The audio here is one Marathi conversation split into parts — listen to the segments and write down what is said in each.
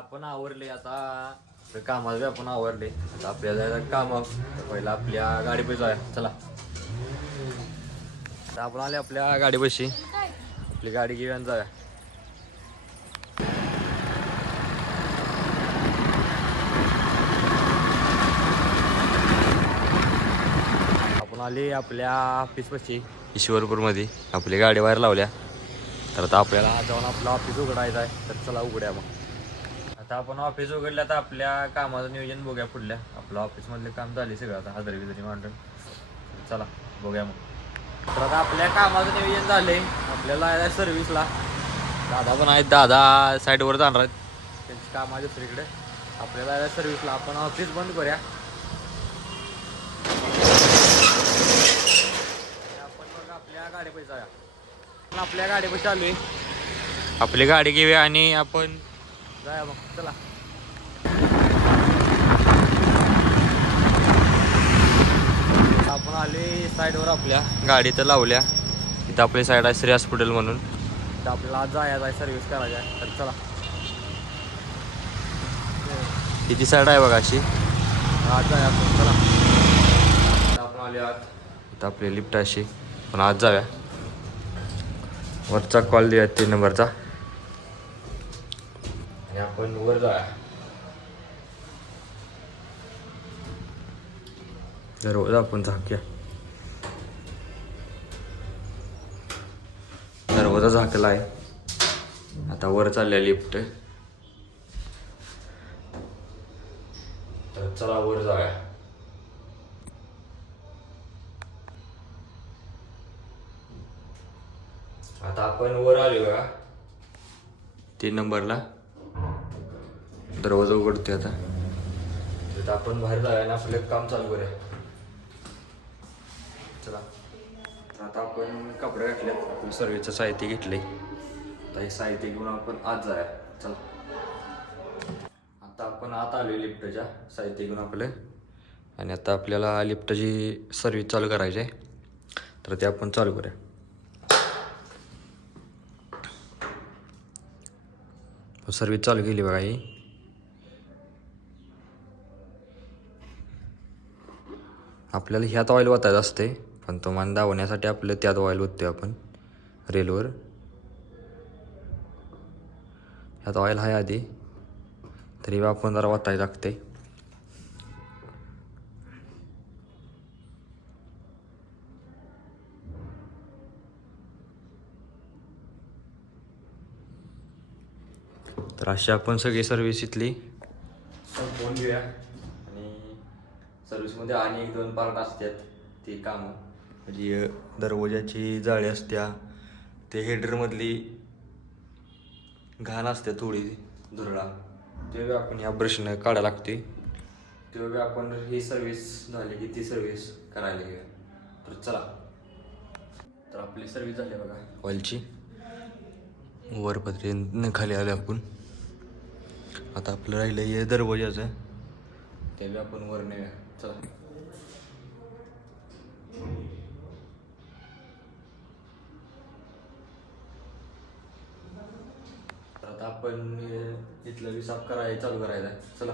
आपण आवरले आता कामाला बी आपण आवरले आता आपल्याला जायचं काम पहिला आपल्या गाडीपाशी जाऊया चला. आता आपण आले आपल्या गाडीपाशी आपली गाडी घेऊन जाऊया. आपण आले आपल्या ऑफिसपाशी ईश्वरपूरमध्ये आपली गाडी बाहेर लावल्या. तर आता आपल्याला जाऊन आपलं ऑफिस उघडायचं आहे तर चला उघड्या मग. आता आपण ऑफिस उघडलं तर आपल्या कामाचं नियोजन बघूया पुढल्या. आपलं ऑफिसमधले काम झाले सगळं आता हजरी बिजरी मांडून चला बघूया मग. तर आता आपल्या कामाचं नियोजन झालंय आपल्याला आहे सर्व्हिसला. दादा पण आहेत दादा साईडवर जाणार आहेत त्यांची काम आहे दुसरीकडे. आपल्याला आहे सर्व्हिसला आपण ऑफिस बंद करूया. आपण बघा आपल्या गाडीपाशी जाऊया. आपल्या गाडीपाशी आलोय आपली गाडी घेऊया आणि आपण जाऊया मग चला. आपण आले साईडवर आपल्या गाडी तर लावल्या. इथं आपली साईड आहे श्री हॉस्पिटल म्हणून. तर आपल्याला आज जायचं आहे सर्व्हिस करायची आहे तर चला. तिची साईड आहे बघा अशी आज जाऊया आपण चला. आपण आले आत इथं आपली लिफ्ट अशी पण आज जाऊया. वरचा कॉल देऊया 3 नंबरचा आणि आपण वर जाऊया. दरवाजा आपण झाकूया. दरवाजा झाकला आहे. आता वर चालल्या लिफ्ट तर चला वर जाऊया. आता आपण वर आलो बघा 3 नंबरला. दरवाजा उघडतोय आता. तर आपण बाहेर जाऊया आणि आपलं काम चालू करूया चला. तर आता आपण कपडे घातले आपण सर्व्हिसचं साहित्य घेतले. आता हे साहित्य घेऊन आपण आत जाऊया चला. आता आपण आत आलो लिफ्टच्या साहित्य घेऊन आपलं आणि आता आपल्याला लिफ्टची सर्व्हिस चालू करायची आहे तर ते आपण चालू करूया. सर्व्हिस चालू केली बघा ही. आपल्याला ह्यात ऑइल ओतायचं असते पण तो मान दावण्यासाठी आपलं त्यात ऑइल ओततोय आपण रेलवर. ह्यात ऑइल आहे आधी तरी आपण जरा ओतायला लागते. तर अशी आपण सगळी सर्व्हिस इथली संपवून घेऊया. आणि सर्व्हिसमध्ये आणि 1-2 पार्ट असतात ती कामं म्हणजे दरवाजाची जाळी असत्या ते हेडरमधली घाण असते थोडी धुरळा ते आपण ह्या ब्रशनं काढायला लागते. तेव्हा आपण ही सर्व्हिस झाली की ती सर्व्हिस करायला घेऊया तर चला. तर आपली सर्व्हिस झाली बघा ऑइलची. वरपर्यंत खाली आलो आपण. आता आपलं राहिलं हे दरवाजाचं ते आपण वर नेऊया चला. तर आता आपण इथलं बी साफ करायला चालू करायचं आहे चला.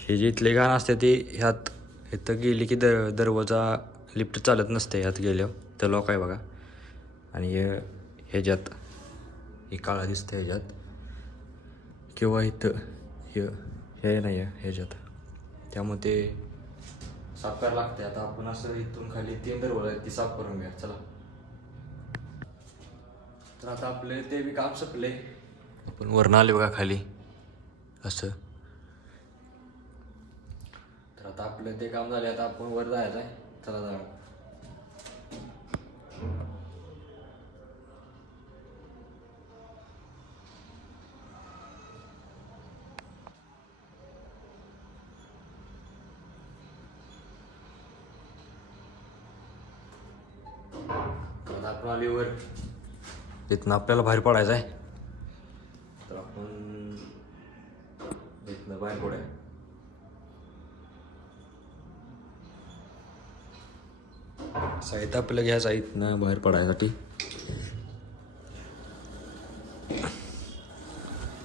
हे जे इथले घाण असते ती ह्यात इथं गेली की दरवाजा लिफ्ट चालत नसते ह्यात गेल्यावर. तर लॉक आहे बघा आणि ह्याच्यात हे काळा दिसतं ह्याच्यात किंवा इथं हे नाही आहे ह्याच्यात त्यामुळे ते साफ करायला लागते. आता आपण असं इथून खाली 3 दरवाजा आहेत ती साफ करून घ्या चला. तर आता आपले ते बी काम संपले. आपण वरनं आले बघा खाली असं. तर आता आपलं ते काम झाले आता आपण वर जायचं आहे चला जाऊ. आता आपण आलीवर तिथनं आपल्याला बाहेर पडायचं आहे. तर आपण इथनं बाहेर पडूया. साहित्य आपल्याला घ्यायचं आहे इथनं बाहेर पडायसाठी.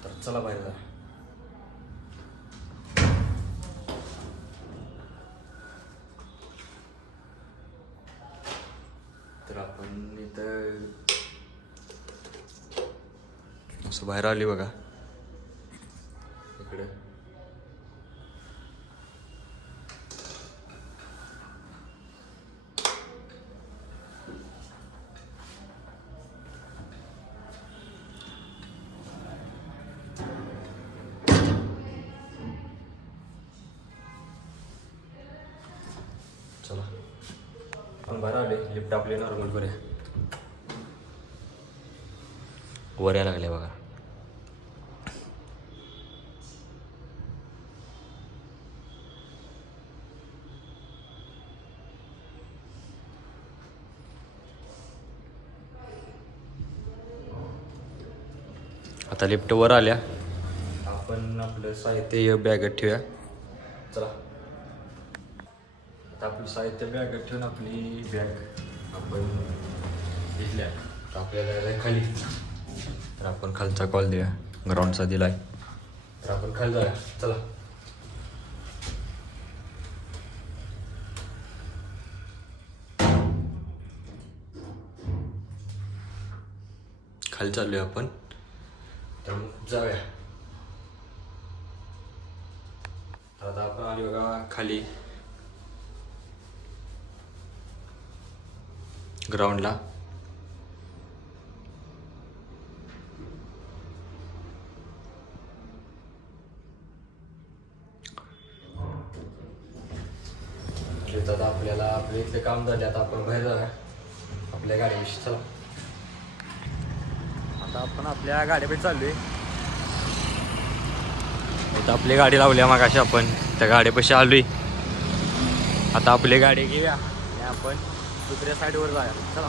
तर चला बाहेर जा. तर आपण इथं असं बाहेर आली बघा इकडे. चला आपण बाहेर आले. लिफ्ट आपली नॉर्मल करूया. वर यायला लागले बघा. आता लिफ्ट वर आल्या. आपण आपलं साहित्य बॅगेत ठेवूया. चला आता आपलं साहित्य बॅगेत ठेवून आपली बॅग आपण घेतल्या. तर आपल्याला जायचं खाली. तर आपण खालचा कॉल देऊया. ग्राउंडचा दिलाय तर आपण खाली जाऊया. चला खाली चाललोय आपण. तर मग जाऊया. तर आता आपण आली बघा खाली ग्राउंडला. आता आपल्याला आपले इथले काम झाले. आता आपण बाहेर जाऊया आपल्या गाडीविषयी. चला आता आपण आपल्या गाडीपाशी चाललोय. आता आपली गाडी लावल्या मग अशी आपण त्या गाडीपाशी आलोय. आता आपली गाडी घेऊया आणि आपण दुसऱ्या साईडवर जाऊया. चला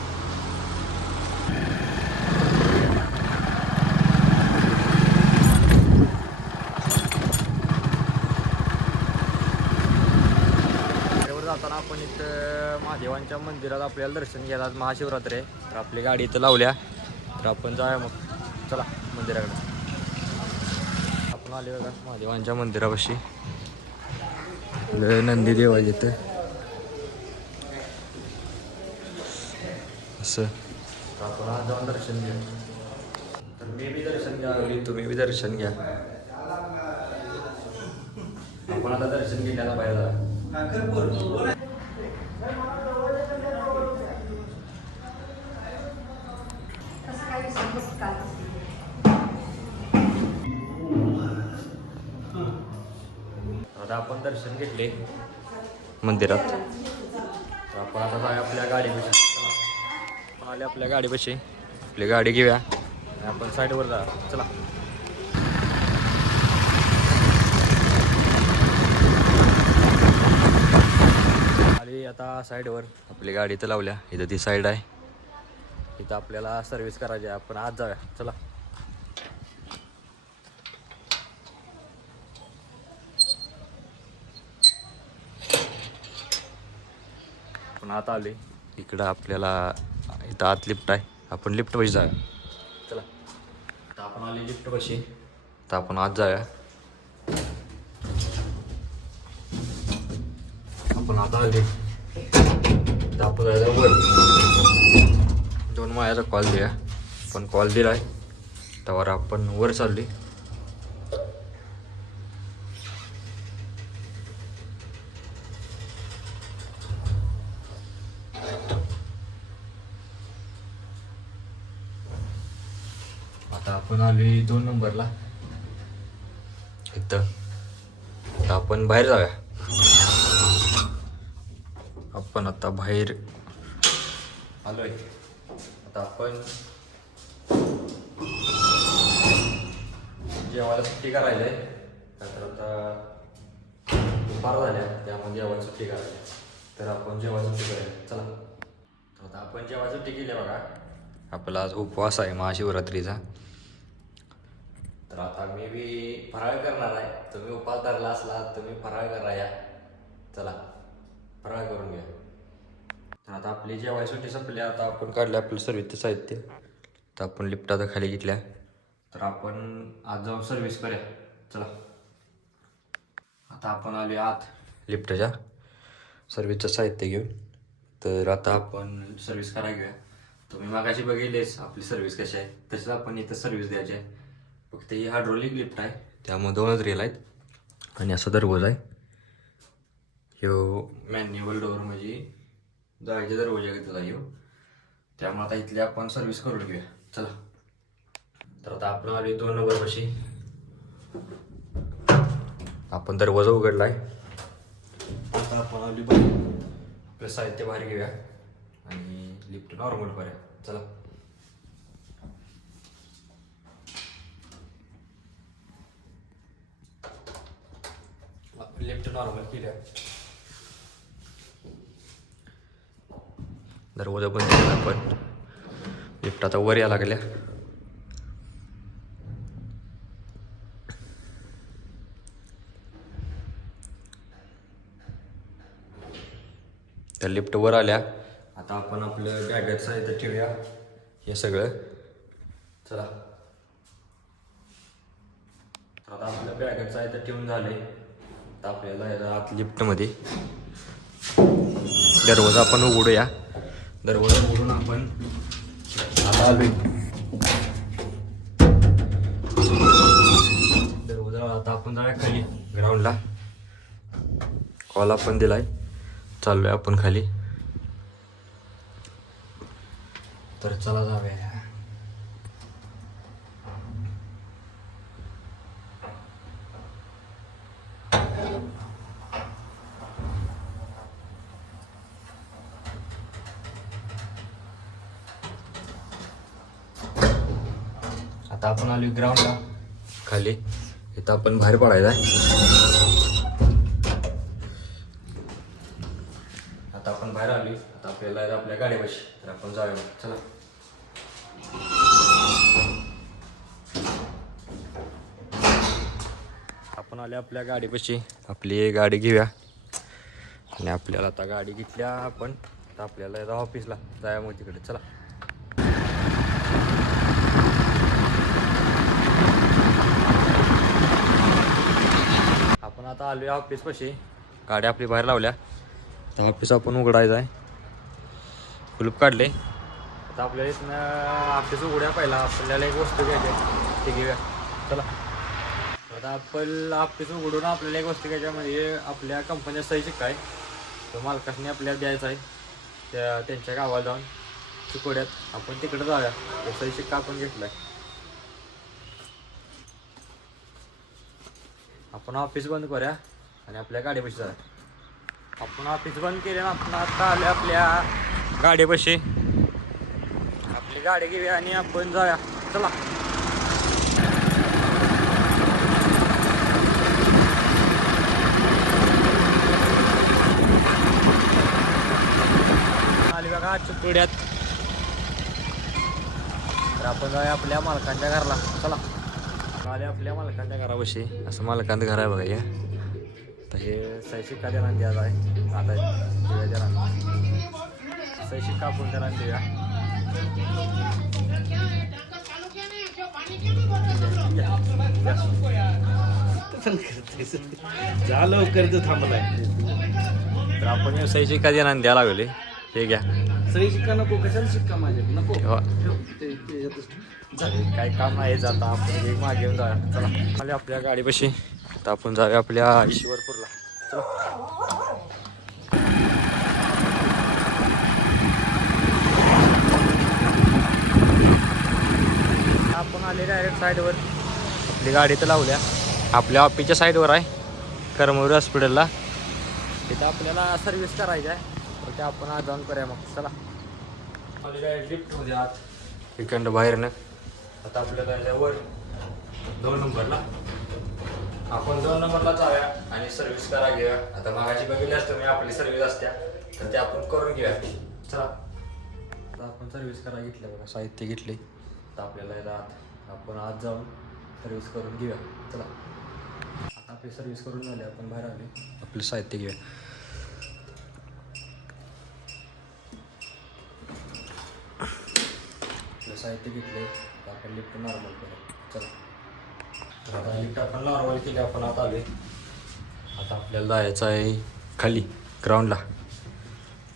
जाताना आपण इथं महादेवांच्या मंदिरात आपल्याला दर्शन घ्यायला. आज महाशिवरात्री आहे. तर आपली गाडी इथं लावल्या. तर आपण जाऊया मग. चला मंदिराकडे. आपण आले बघा महादेवांच्या मंदिरापाशी. नंदी देव आहे इथं असं. तर आपण आज जाऊन दर्शन घ्या. तर मी बी दर्शन घ्या, तुम्ही बी दर्शन घ्या. आपण आता दर्शन घेण्याला बाहेर जा. आता आपण दर्शन घेतले मंदिरात. तर आपण आता जाऊया आपल्या गाडीपाशी. आपण आले आपल्या गाडीपाशी. आपली गाडी घेऊया आणि आपण साईडवर जा. चला आली आता साईडवर. आपली गाडी इथं लावल्या. इथं ती साईड आहे. इथं आपल्याला सर्व्हिस करायची आहे. आपण आज जाऊया. चला आपण आत आले. इकडं आपल्याला इथं आत लिफ्ट आहे. आपण लिफ्ट पाशी जाऊया. चला आता आपण आले लिफ्ट पाशी. तर आपण आत जाऊया. आपण आता आले. तर आपण जायचं वर. 2 माळ्याचा कॉल द्या. पण कॉल दिलाय त्यावर आपण वर चालली. आता आपण आलोय 2 नंबरला इथं. आता आपण बाहेर जाऊया. आपण आता बाहेर आलोय. आता आपण जेवायला सुट्टी करायची आहे. तर आता दुपार झाल्या त्यामुळे जेवायला सुट्टी करायची. तर आपण जेवायला सुट्टी करायची. चला आता आपण जेव्हा सुट्टी केली बघा, आपला आज उपवास आहे महाशिवरात्रीचा. तर आता मी बी फराळ करणार आहे. तुम्ही उपवास धरला असला तुम्ही फराळ करा या. चला फराळ करून घ्या. तर आता आपली जेव्हा सुट्टी संपली, आता आपण काढले आपलं सर्व्हिसचं साहित्य. तर आपण लिफ्ट आता खाली घेतल्या. तर आपण आज जाऊन सर्व्हिस करूया. चला आता आपण आलो आत लिफ्टच्या सर्व्हिसचं साहित्य घेऊन. तर आता आपण सर्व्हिस करायला घेऊया. तुम्ही मागाशी बघितलेच आपली सर्व्हिस कशी आहे, तशीच आपण इथं सर्व्हिस द्यायची आहे. फक्त ही हायड्रोलिक लिफ्ट आहे, त्यामुळे 2च रेल आहेत आणि असा दरवाजा आहे. ह्यो मॅन्युअल डोअर म्हणजे जायचे दरवाजा घेतला ह्यो. त्यामुळे आता इथली आपण सर्व्हिस करून घेऊया. चला तर आता आपण आलो 2 नंबरपाशी. आपण दरवाजा उघडलाय. आता आपण आलो आपलं साहित्य बाहेर घेऊया आणि लिफ्ट नॉर्मल करूया. चला लिफ्ट नॉर्मल केल्या. दरवाजा बंद केला आपण. लिफ्ट आता वर यायला लागल्या. तर लिफ्ट वर आल्या. आता आपण आपलं बॅगेचं साहित्य ठेवूया हे सगळं. चला आता आपलं बॅगेचं साहित्य ठेवून झाले. आता आपल्याला आत लिफ्टमध्ये दरवाजा आपण उघडूया. दरवाजा उघडून आपण आता आलोय दरवाजा. आता आपण जाऊया खाली ग्राउंडला. कॉल आपण दिलाय, चाललोय आपण खाली. तर चला जाऊया. आता आपण आलो ग्राउंडला खाली. इथं आपण बाहेर पडायचं आहे. आता आपण बाहेर आलो. आता आपल्याला आपल्या गाडीपाशी. तर आपण जाऊया. चला आपण आले आपल्या गाडीपाशी. आपली गाडी घेऊया आणि आपल्याला आता गाडी घेतल्या आपण. तर आपल्याला आता ऑफिसला जाऊया मग तिकडे. चला आपण आता आलो ऑफिसपाशी. गाडी आपली बाहेर लावल्या. तर ऑफिस आपण उघडायचं आहे. कुलूप काढले. आता आपल्याला इथनं ऑफिस उघड्या पहिला आपल्याला एक वस्तू घ्यायची आहे, ते घेऊया. चला आता आपण ऑफिस उघडून आपल्याला एक वस्तू घ्यायच्या म्हणजे आपल्या कंपनीचा सही शिक्का आहे. तो मालकाने आपल्याला द्यायचा आहे. त्यांच्या गावाला जाऊन चिकोड्यात आपण तिकडे जाऊया. तो सही शिक्का आपण घेतला आहे. आपण ऑफिस बंद करूया आणि आपल्या गाडीपाशी जाऊया. आपण ऑफिस बंद केले ना, आपण आता आले आपल्या गाडीपाशी. आपली गाडी घेऊया आणि आपण जाऊया. चला आली बघा चिकोड्यात. तर आपण जाऊया आपल्या मालकांच्या घराला. चला आले आपल्या मालकांच्या घरापाशी. असं मालकांचं घर आहे बघा हे. तर हे सही शिक्का देणार द्यायचा आहे. आता देऊया जरा सही शिक्का आपण त्याला देऊया. झालं कर्ज थांबलाय. तर आपण सही शिक्का देणार द्यायला लागले. हे घ्या. सही शिक्का नको. कशाला शिक्का माझ्या नको. काय काम नाही जात. आपण एक मागे घेऊन जाऊया. चला आले आपल्या गाडीपाशी. तर आपण जाऊया आपल्या ईश्वरपूरला. चला आपण आले डायरेक्ट साईडवर. आपली गाडी तर लावल्या आपल्या ऑफिसच्या साईडवर आहे, कर्मवीर हॉस्पिटलला. तिथं आपल्याला सर्व्हिस करायची आहे. तर ते आपण आज जाऊन करूया मग. चला आले डायरेक्ट लिफ्टमध्ये आत इकडनं बाहेरनं. आता आपल्याला वर 2 नंबरला. आपण 2 नंबरला जाऊया आणि सर्व्हिस करा घेऊया. आता मागाची बघितली असतं मी आपली सर्व्हिस असत्या, तर ते आपण करून घेऊया. चला आता आपण सर्व्हिस करायला घेतलं बघा, साहित्य घेतले. आता आपल्याला याला आपण आज जाऊन सर्व्हिस करून घेऊया. चला आता आपली सर्व्हिस करून झाली, आपण बाहेर आले, आपलं साहित्य घेऊया. आपलं साहित्य घेतले तर आपण लिफ्ट नॉर्मल करू. चला आता लिफ्ट आपण नॉर्मल केली, आपण आता आले. आता आपल्याला जायचं आहे खाली ग्राउंडला,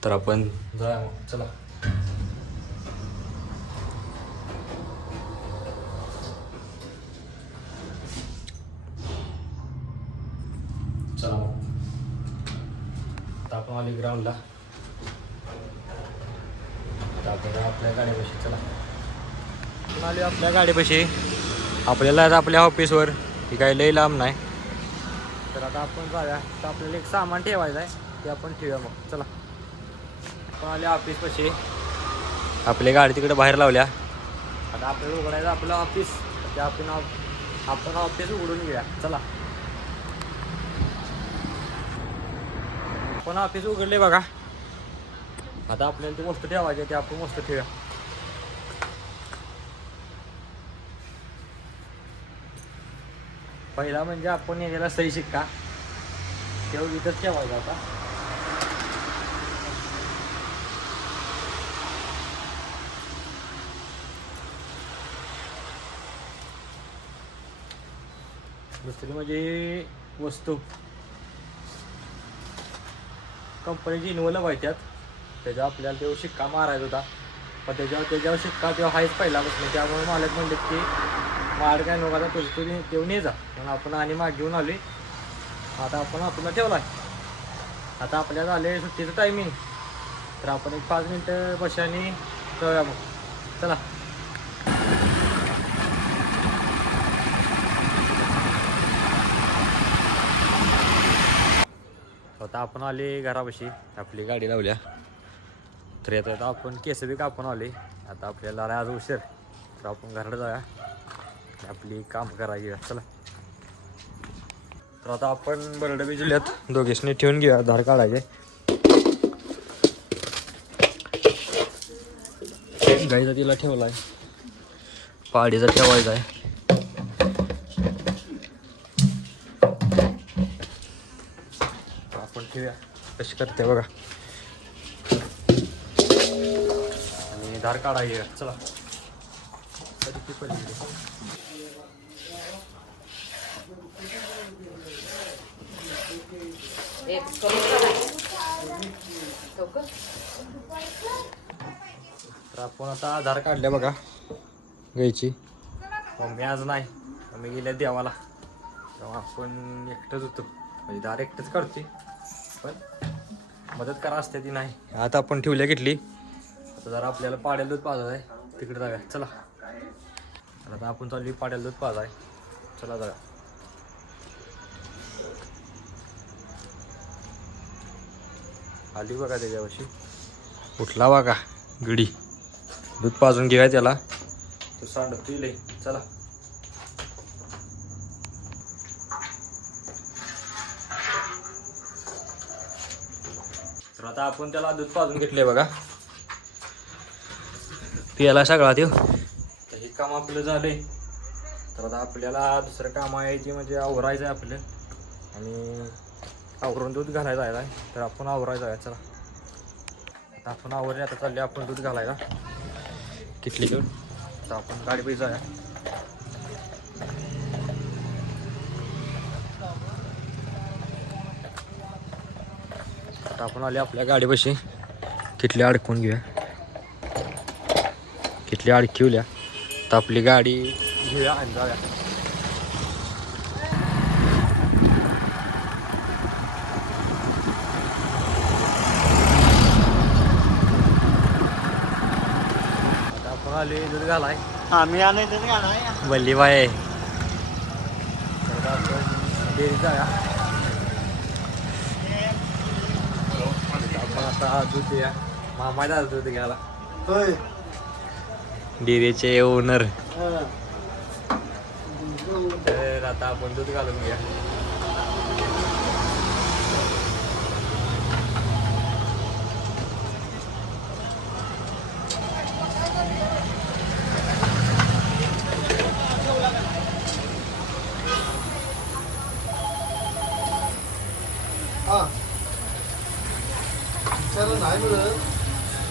तर आपण जाऊया मग. चला चला मग. आता आपण आले ग्राउंडला. आता आपण आपल्या गाडीपाशी, चला आपण आले आपल्या गाडीपाशी. आपल्याला आता आपल्या ऑफिसवर ही काही लई लांब नाही, तर आता आपण जाऊया. तर आपल्याला एक सामान ठेवायचं आहे, ते आपण ठेवूया मग. चला आपण आले ऑफिसपाशी, आपली गाडी तिकडे बाहेर लावल्या. आता आपल्याला उघडायचं आपलं ऑफिस, ते आपण ऑफिस उघडून घेऊया. चला आपण ऑफिस उघडले बघा. आता आपल्याला ती वस्तू ठेवायची, ते आपण वस्तू ठेवूया. पहिला म्हणजे आपण याला सही शिक्का तेवढं इथंच ठेवायचा होता. दुसरी म्हणजे वस्तू कंपनीची इन्व्हॉल्व व्हायच्यात, त्याच्यावर आपल्याला तेव्हा शिक्का मारायचा होता. पण त्याच्यावर शिक्का तेव्हा आहेच पहिल्यापासून, त्यामुळे मालक म्हणले की माड काय नको, आता तुझं तेव्हा ने जा. म्हणून आपण आणि माग घेऊन आले. आता आपण आपल्याला ठेवला आहे. आता आपल्याला आले सुट्टीचं टायमिंग, तर आपण एक 5 मिनटं बशाने जाऊया मग. चला आता आपण आले घरापाशी, आपली गाडी लावल्या. तर आता आपण केस बी कापून आले. आता आपल्याला आज उशीर, तर आपण घराकडे जाऊया, आपली काम करायची. चला तर आता आपण बरड भिजल्यात, दोघेसनी ठेवून घेऊया. धार काढायचे, गाईचा तिला ठेवला आहे, पाडीचा ठेवायचा आहे. आपण ठेवूया, कशी करते बघा, आणि धार काढायची. चला कधी ती पडली तर आपण आता आधार काढल्या बघा गायची. मम्मी आज नाही, मम्मी गेल्या देवाला, तेव्हा आपण एकटंच होतो. म्हणजे दार एकटंच काढते, पण मदत करा असते ती नाही. आता आपण ठेवल्या घेतली. आता जरा आपल्याला पाड्याला दूध पाजायचं आहे, तिकडे जाऊया. चला आता आपण चालू पाड्याला दूध पाजाय. चला जाऊया. आली बघा त्याच्यापाशी, उठला बघा गडी. दूध पाजून घेऊया त्याला, तो सांडतो लई. चला तर आता आपण त्याला दूध पाजून घेतलंय बघा, पियाला सगळा देऊ. तर हे काम आपलं झालंय. तर आता आपल्याला दुसरं काम आहे, ते म्हणजे आवरायचं आहे आपलं, आणि आवरून दूध घालायचं आहे. तर आपण आवरायचं आहे. चला आता आपण आवरले, आता चालले आपण दूध घालायला किटली घेऊन. तर आपण गाडी पैसा आहे. आता आपण आले आपल्या गाडीपाशी, किटली अडकून घेऊया. किटली अडकिवल्या, तर आपली गाडी घेऊया आणि जाऊया. आता आपण आले दूध घालाय. आम्ही आलोय दूध घालाय. बल्ली बाय, तर आपण डेअरीत जाऊया. आपण आता दूध द्या, मामा दादा दूध घ्यायला. होय, डेअरीचे ओनर. तर आता आपण दूध घालून घ्या. सगळं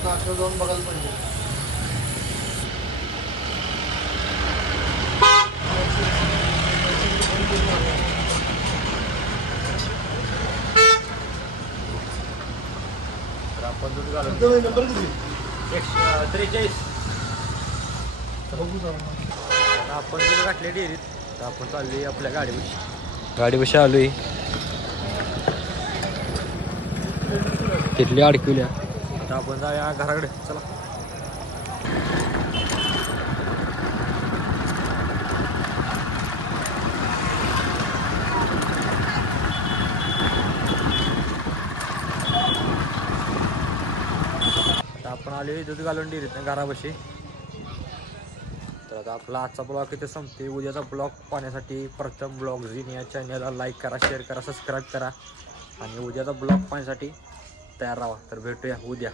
नाश्ता जाऊन बघायला पाहिजे. तर आपण दूध घालून नंबर किती 143. बघू जाऊ. आता आपण दूध घातले डेअरीत. तर आपण चाललोय आपल्या गाडीपाशी आलोय. तिथली अडकवल्या. आता आपण जाऊया घराकडे. चला. आता आपण आलोय दूध घालून डेअरीत घरापाशी. तर आता आपला आजचा ब्लॉग इथे संपते. उद्याचा ब्लॉग पाहण्यासाठी प्रथम ब्लॉग झीन या चॅनलला लाईक करा, शेअर करा, सबस्क्राईब करा आणि उद्याचा ब्लॉग पाहण्यासाठी तयार राहा. तर भेटूया उद्या.